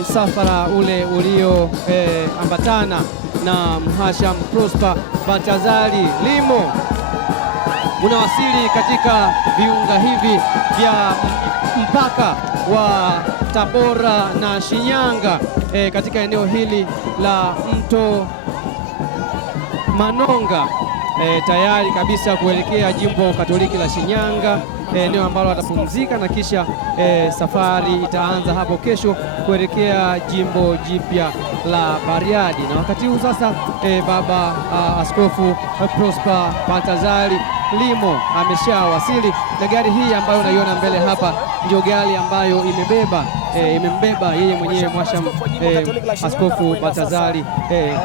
Msafara ule ulioambatana na Mhashamu Prosper Baltazari Limo unawasili katika viunga hivi vya mpaka wa Tabora na Shinyanga katika eneo hili la Mto Manonga tayari kabisa kuelekea jimbo Katoliki la Shinyanga, eneo ambalo atapumzika na kisha safari itaanza hapo kesho kuelekea jimbo jipya la Bariadi. Na wakati huu sasa Baba Askofu Prosper Baltazari Limo ameshawasili, na gari hii ambayo unaiona mbele hapa ndio gari ambayo imembeba yeye mwenyewe Mhashamu Askofu Baltazari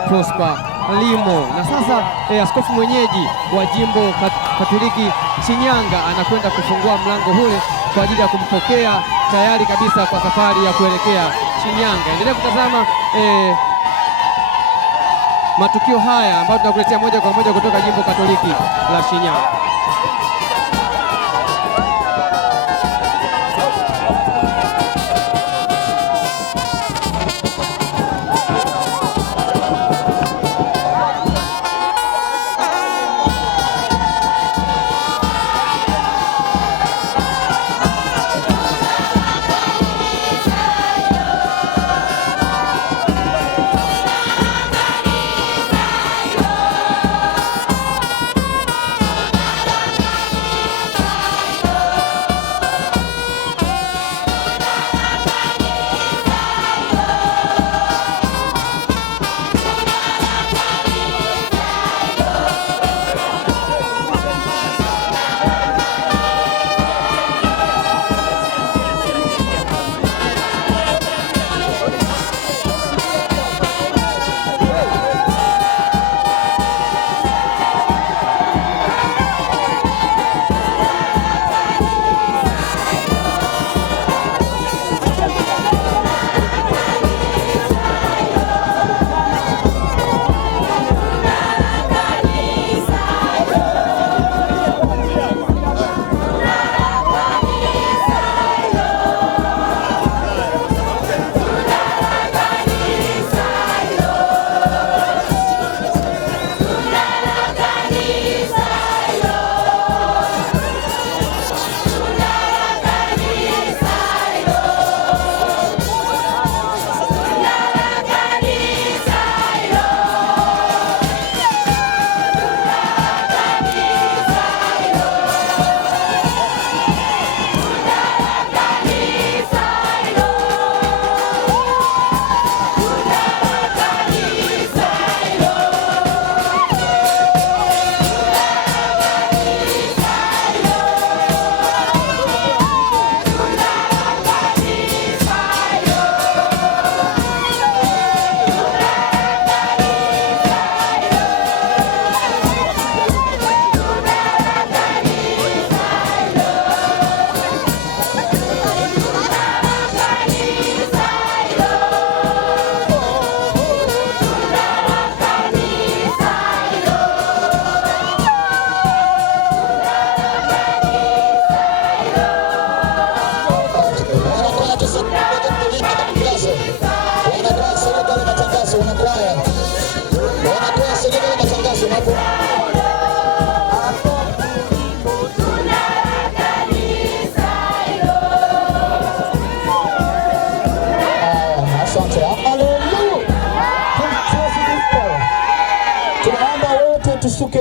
Prosper Limo. Na sasa askofu mwenyeji wa jimbo Katoliki Shinyanga anakwenda kufungua mlango ule kwa ajili ya kumpokea tayari kabisa kwa safari ya kuelekea Shinyanga. Endelea kutazama matukio haya ambayo tunakuletea moja kwa moja kutoka jimbo Katoliki la Shinyanga. Tunaomba wote tusuke